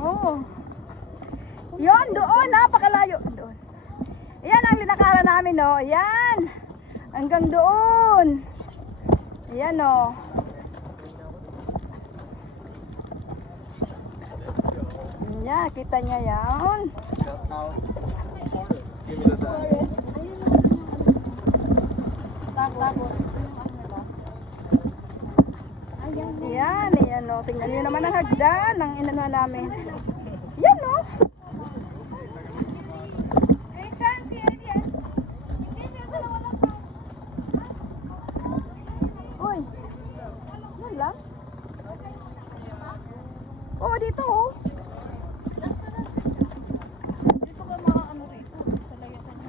Oh. Yun, doon, napakalayo. Doon. Ayan ang linakaran namin, no. Ayan. Hanggang doon. Ayan, no. Ayan, kita niya yan. Ayan, ayan, no. Tingnan niyo naman ang hagdan ng inano namin. Ayan, no. Uy, yan lang. Oh, dito, oh. Dito ka mga ano rito. Sa layasan nyo.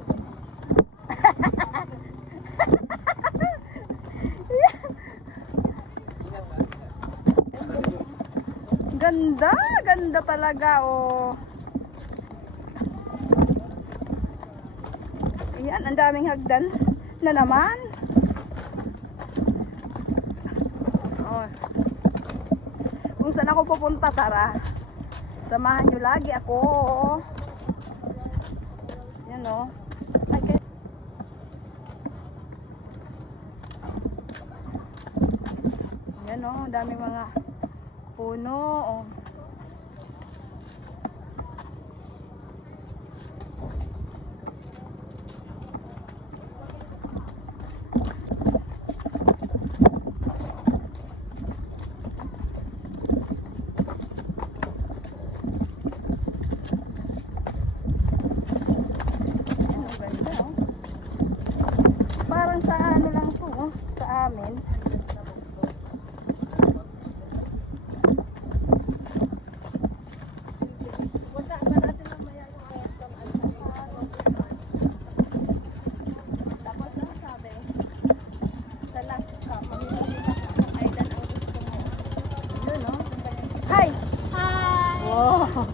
Ganda, ganda talaga, oh. Ayan, ang daming hagdan na naman. Oh. Kung saan ako pupunta, tara. Samahan nyo lagi ako. Yan, oh. Okay. Yan, oh. Daming mga puno, oh. Parang sa ano lang to, oh, sa amin. Tapos lang sabi, sa last cup, mamimili ka ng island ang gusto mo. Yun, no? Hi! Hi! Wow!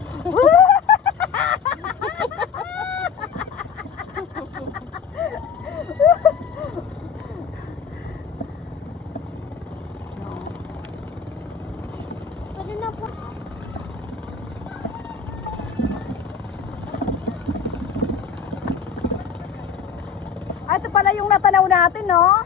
Pwede na po. Ah, ito pala yung natanaw natin, no?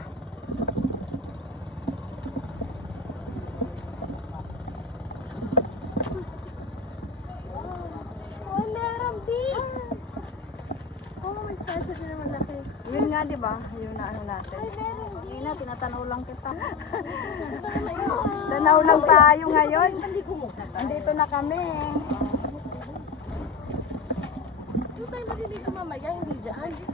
Oh, meron big! Oh, may stasyon din naman laki. Yun nga, di ba? Yun na ano natin. Ay, meron big! Hindi na, tinatanaw lang kita. Tanaw lang tayo ngayon. Andito na kami. So tayo maliligo mamaya, hindi dyan.